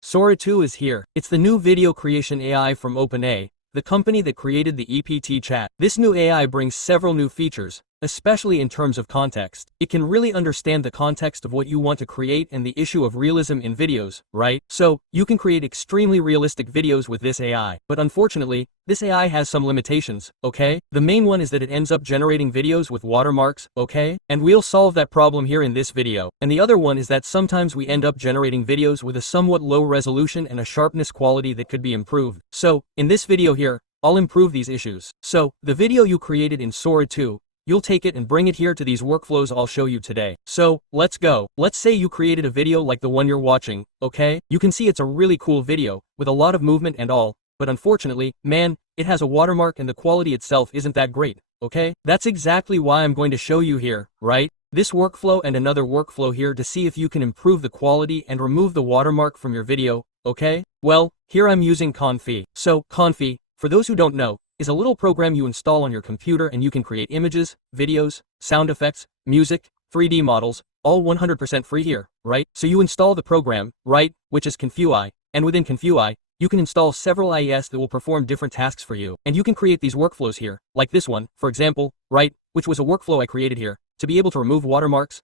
SORA 2 is here. It's the new video creation AI from OpenAI, the company that created the EPT chat. This new AI brings several new features, especially in terms of context. It can really understand the context of what you want to create and the issue of realism in videos, right? So, you can create extremely realistic videos with this AI. But unfortunately, this AI has some limitations, okay? The main one is that it ends up generating videos with watermarks, okay? And we'll solve that problem here in this video. And the other one is that sometimes we end up generating videos with a somewhat low resolution and a sharpness quality that could be improved. So, in this video here, I'll improve these issues. So, the video you created in SORA 2, you'll take it and bring it here to these workflows I'll show you today. So, let's go. Let's say you created a video like the one you're watching, okay? You can see it's a really cool video, with a lot of movement and all, but unfortunately, man, it has a watermark and the quality itself isn't that great, okay? That's exactly why I'm going to show you here, right? This workflow and another workflow here to see if you can improve the quality and remove the watermark from your video, okay? Well, here I'm using Comfy. So, Comfy, for those who don't know, is a little program you install on your computer and you can create images, videos, sound effects, music, 3D models, all 100% free here, right? So you install the program, right, which is ComfyUI, and within ComfyUI, you can install several IES that will perform different tasks for you. And you can create these workflows here, like this one, for example, right, which was a workflow I created here, to be able to remove watermarks,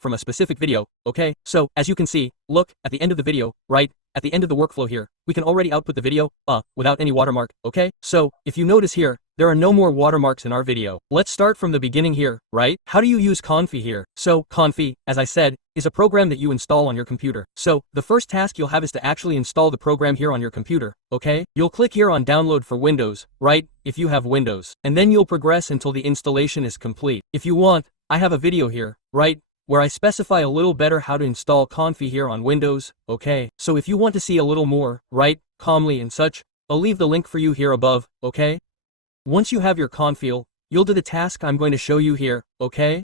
from a specific video, okay? So, as you can see, look, at the end of the video, right, at the end of the workflow here, we can already output the video, without any watermark, okay? So, if you notice here, there are no more watermarks in our video. Let's start from the beginning here, right? How do you use Comfy here? So, Comfy, as I said, is a program that you install on your computer. So, the first task you'll have is to actually install the program here on your computer, okay? You'll click here on download for Windows, right, if you have Windows. And then you'll progress until the installation is complete. If you want, I have a video here, right, where I specify a little better how to install Comfy here on Windows, okay? So if you want to see a little more, right, calmly and such, I'll leave the link for you here above, okay? Once you have your Comfy, you'll do the task I'm going to show you here, okay?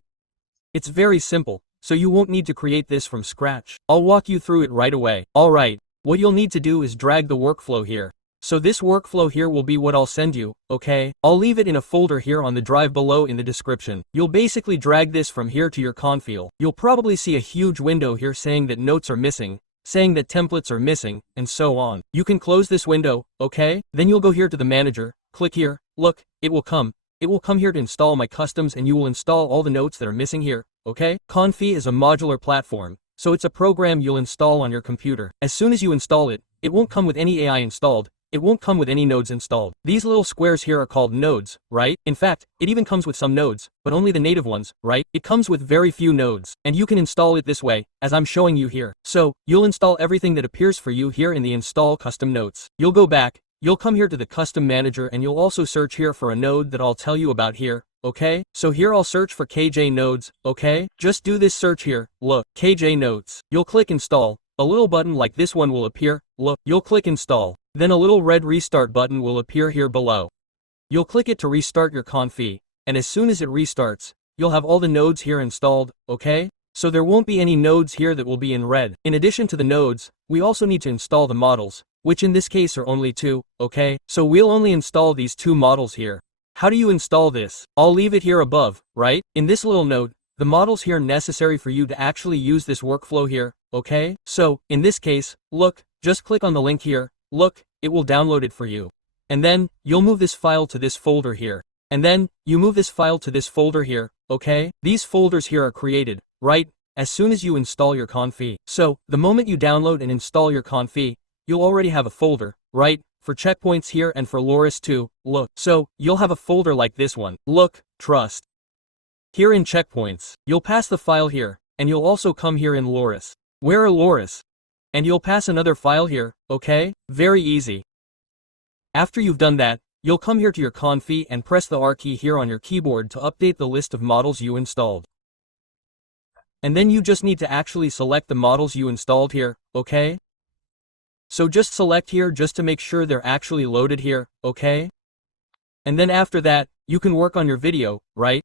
It's very simple, so you won't need to create this from scratch. I'll walk you through it right away. Alright, what you'll need to do is drag the workflow here. So this workflow here will be what I'll send you, okay? I'll leave it in a folder here on the drive below in the description. You'll basically drag this from here to your Comfy. You'll probably see a huge window here saying that notes are missing, saying that templates are missing, and so on. You can close this window, okay? Then you'll go here to the manager, click here, look, it will come. It will come here to install my customs and you will install all the notes that are missing here, okay? Comfy is a modular platform, so it's a program you'll install on your computer. As soon as you install it, it won't come with any AI installed. It won't come with any nodes installed. These little squares here are called nodes, right? In fact, it even comes with some nodes, but only the native ones, right? It comes with very few nodes, and you can install it this way, as I'm showing you here. So, you'll install everything that appears for you here in the install custom notes. You'll go back, you'll come here to the custom manager and you'll also search here for a node that I'll tell you about here, okay? So here I'll search for KJ nodes, okay? Just do this search here, look, KJ nodes. You'll click install. A little button like this one will appear, look, you'll click install. Then a little red restart button will appear here below. You'll click it to restart your Comfy, and as soon as it restarts, you'll have all the nodes here installed, okay? So there won't be any nodes here that will be in red. In addition to the nodes, we also need to install the models, which in this case are only 2, okay? So we'll only install these 2 models here. How do you install this? I'll leave it here above, right? In this little note, the models here necessary for you to actually use this workflow here, okay? So, in this case, look, just click on the link here. Look, it will download it for you. And then, you'll move this file to this folder here. And then, you move this file to this folder here, okay? These folders here are created, right, as soon as you install your Comfy. So, the moment you download and install your Comfy, you'll already have a folder, right, for checkpoints here and for LoRa's too, look. So, you'll have a folder like this one. Look, trust. Here in checkpoints, you'll pass the file here, and you'll also come here in LoRa's. Where are LoRa's? And you'll pass another file here, okay? Very easy. After you've done that, you'll come here to your Comfy and press the R key here on your keyboard to update the list of models you installed. And then you just need to actually select the models you installed here, okay? So just select here just to make sure they're actually loaded here, okay? And then after that, you can work on your video, right?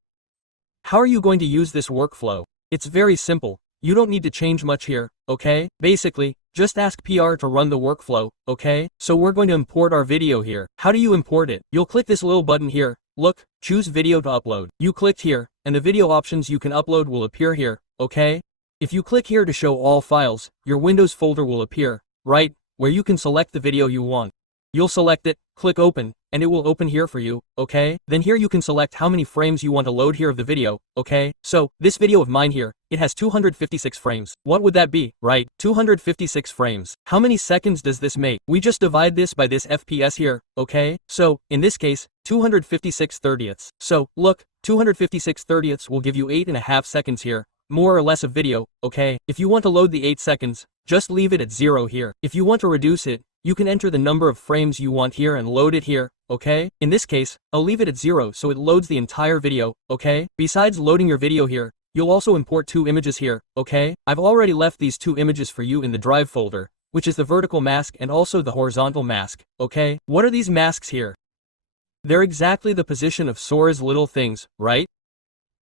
How are you going to use this workflow? It's very simple. You don't need to change much here, okay? Basically, just ask PR to run the workflow, okay? So we're going to import our video here. How do you import it? You'll click this little button here. Look, choose video to upload. You clicked here, and the video options you can upload will appear here, okay? If you click here to show all files, your Windows folder will appear, right? where you can select the video you want. You'll select it, click open, and it will open here for you, okay? Then here you can select how many frames you want to load here of the video, okay? So, this video of mine here, it has 256 frames. What would that be, right? 256 frames. How many seconds does this make? We just divide this by this FPS here, okay? So, in this case, 256 thirtieths. So, look, 256 thirtieths will give you 8.5 seconds here, more or less of video, okay? If you want to load the 8 seconds, just leave it at 0 here. If you want to reduce it, you can enter the number of frames you want here and load it here, okay? In this case, I'll leave it at 0 so it loads the entire video, okay? Besides loading your video here, you'll also import 2 images here, okay? I've already left these 2 images for you in the drive folder, which is the vertical mask and also the horizontal mask, okay? What are these masks here? They're exactly the position of SORA's little things, right?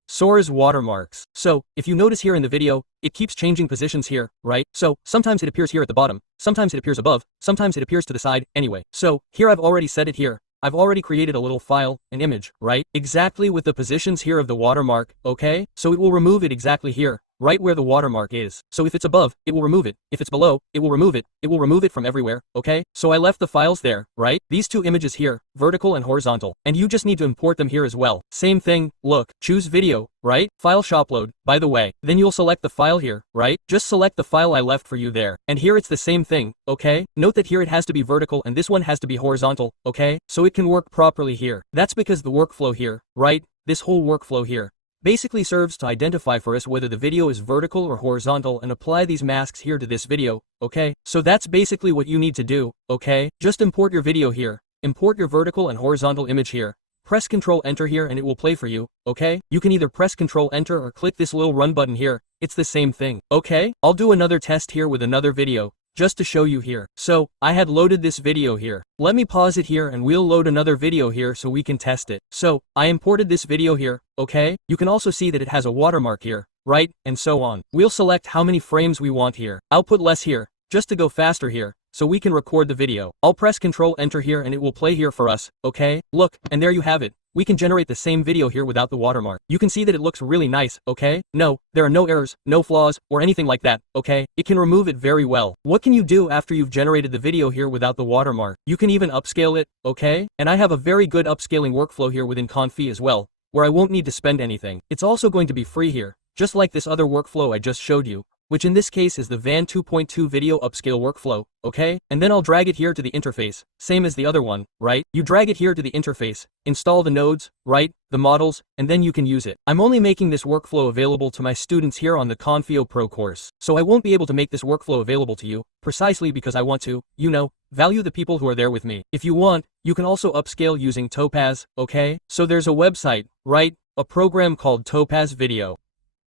SORA's watermarks. So, if you notice here in the video, it keeps changing positions here, right? So, sometimes it appears here at the bottom, sometimes it appears above, sometimes it appears to the side, anyway. So, here I've already set it here. I've already created a little file, an image, right? Exactly with the positions here of the watermark, okay? So it will remove it exactly here, right where the watermark is. So if it's above, it will remove it. If it's below, it will remove it. It will remove it from everywhere, okay? So I left the files there, right? These 2 images here, vertical and horizontal. And you just need to import them here as well. Same thing, look, choose video, right? File shopload, by the way. Then you'll select the file here, right? Just select the file I left for you there. And here it's the same thing, okay? Note that here it has to be vertical and this one has to be horizontal, okay? So it can work properly here. That's because the workflow here, right? This whole workflow here basically serves to identify for us whether the video is vertical or horizontal and apply these masks here to this video, okay? So that's basically what you need to do, okay? Just import your video here, import your vertical and horizontal image here, press Ctrl Enter here and it will play for you, okay? You can either press Ctrl Enter or click this little run button here, it's the same thing, okay? I'll do another test here with another video, just to show you here. So, I had loaded this video here. Let me pause it here and we'll load another video here so we can test it. So, I imported this video here, okay? You can also see that it has a watermark here, right? And so on. We'll select how many frames we want here. I'll put less here, just to go faster here, so we can record the video. I'll press Ctrl Enter here and it will play here for us, okay? Look, and there you have it. We can generate the same video here without the watermark. You can see that it looks really nice, okay? No, there are no errors, no flaws, or anything like that, okay? It can remove it very well. What can you do after you've generated the video here without the watermark? You can even upscale it, okay? And I have a very good upscaling workflow here within Comfy as well, where I won't need to spend anything. It's also going to be free here, just like this other workflow I just showed you, which in this case is the VAN 2.2 video upscale workflow, okay? And then I'll drag it here to the interface, same as the other one, right? You drag it here to the interface, install the nodes, right? The models, and then you can use it. I'm only making this workflow available to my students here on the ComfyUI Pro course, so I won't be able to make this workflow available to you, precisely because I want to, you know, value the people who are there with me. If you want, you can also upscale using Topaz, okay? So there's a website, right? A program called Topaz Video.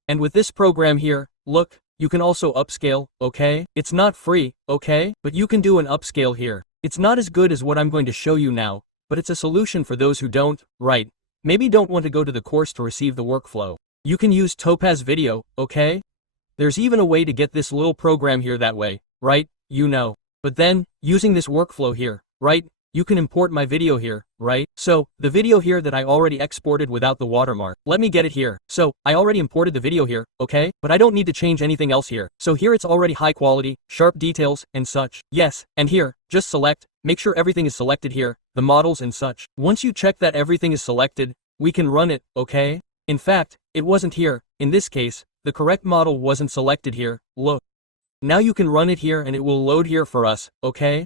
And with this program here, look, you can also upscale, okay? It's not free, okay? But you can do an upscale here. It's not as good as what I'm going to show you now, but it's a solution for those who don't, right? Maybe don't want to go to the course to receive the workflow. You can use Topaz Video, okay? There's even a way to get this little program here that way, right? You know. But then, using this workflow here, right? You can import my video here, right? So, the video here that I already exported without the watermark. Let me get it here. So, I already imported the video here, okay? But I don't need to change anything else here. So here it's already high quality, sharp details, and such. Yes, and here, just select, make sure everything is selected here, the models and such. Once you check that everything is selected, we can run it, okay? In fact, it wasn't here. In this case, the correct model wasn't selected here, look. Now you can run it here and it will load here for us, okay?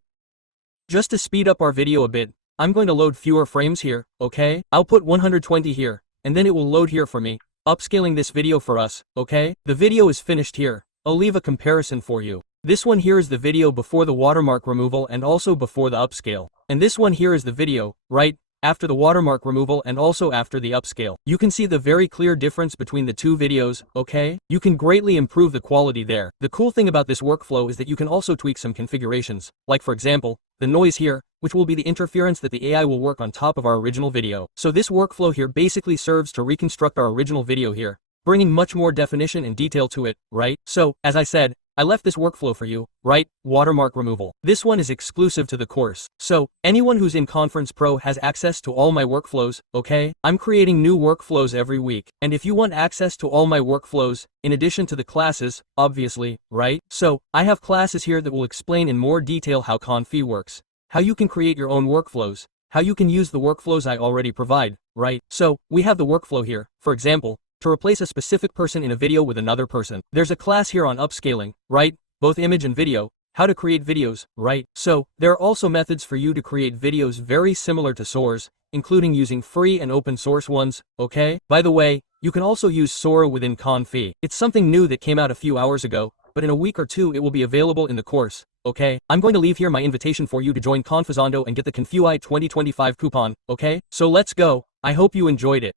Just to speed up our video a bit, I'm going to load fewer frames here, okay? I'll put 120 here, and then it will load here for me, upscaling this video for us, okay? The video is finished here. I'll leave a comparison for you. This one here is the video before the watermark removal and also before the upscale. And this one here is the video, right, after the watermark removal and also after the upscale. You can see the very clear difference between the two videos, okay? You can greatly improve the quality there. The cool thing about this workflow is that you can also tweak some configurations, like for example, the noise here, which will be the interference that the AI will work on top of our original video. So this workflow here basically serves to reconstruct our original video here, bringing much more definition and detail to it, right? So, as I said, I left this workflow for you, right? Watermark removal. This one is exclusive to the course. So, anyone who's in Conference Pro has access to all my workflows, okay? I'm creating new workflows every week. And if you want access to all my workflows, in addition to the classes, obviously, right? So, I have classes here that will explain in more detail how Comfy works, how you can create your own workflows, how you can use the workflows I already provide, right? So, we have the workflow here, for example, to replace a specific person in a video with another person. There's a class here on upscaling, right? Both image and video, how to create videos, right? So, there are also methods for you to create videos very similar to SORA's, including using free and open source ones, okay? By the way, you can also use SORA within Comfy. It's something new that came out a few hours ago, but in a week or two it will be available in the course, okay? I'm going to leave here my invitation for you to join Confuzondo and get the ComfyUI 2025 coupon, okay? So let's go. I hope you enjoyed it.